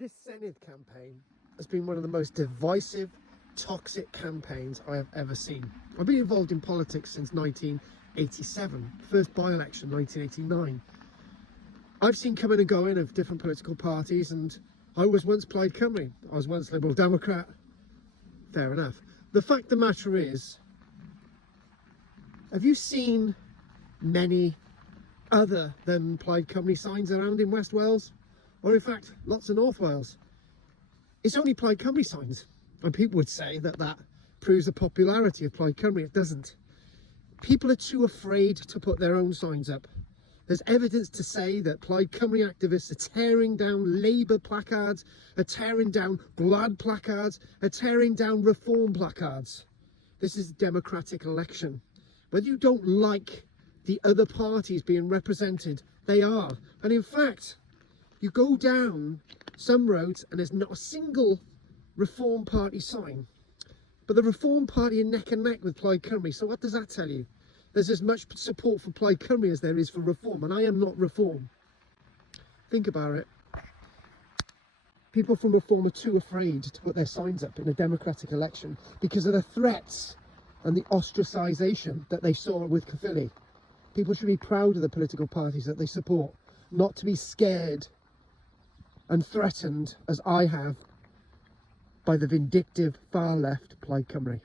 This Senedd campaign has been one of the most divisive, toxic campaigns I have ever seen. I've been involved in politics since 1987, first by-election 1989. I've seen coming and going of different political parties, and I was once Plaid Cymru. I was once Liberal Democrat. Fair enough. The fact of the matter is, have you seen many other than Plaid Cymru signs around in West Wales? Or in fact, lots of North Wales? It's only Plaid Cymru signs. And people would say that that proves the popularity of Plaid Cymru. It doesn't. People are too afraid to put their own signs up. There's evidence to say that Plaid Cymru activists are tearing down Labour placards, are tearing down Gwlad placards, are tearing down Reform placards. This is a democratic election. Whether you don't like the other parties being represented, they are. And in fact, you go down some roads and there's not a single Reform Party sign. But the Reform Party are neck and neck with Plaid Cymru. So what does that tell you? There's as much support for Plaid Cymru as there is for Reform, and I am not Reform. Think about it. People from Reform are too afraid to put their signs up in a democratic election because of the threats and the ostracisation that they saw with Caerphilly. People should be proud of the political parties that they support, not to be scared and threatened, as I have, by the vindictive far left Plaid Cymru.